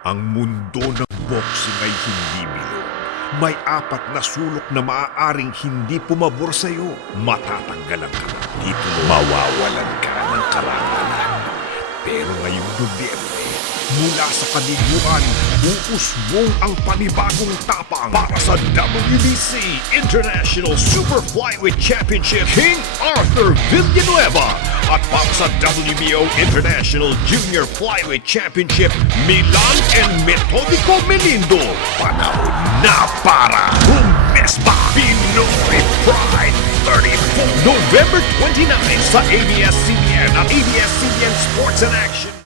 Ang mundo ng boxing ay hindi bilog. May 4 na sulok na maaaring hindi pumabor sa'yo. Matatanggalan ka ng titulo. Mawawalan ka ng karangalan. Pero ngayong Nobyembre, mula sa kabiguan, uusbong ang panibagong tapang para sa WBC International Super Flyweight Championship King Arthur Villanueva at para sa WBO International Junior Flyweight Championship Milan and Metodico Melindo. Panahon na para Humespa Pinoy Pride 34 November 29 sa ABS-CBN at ABS-CBN Sports and Action.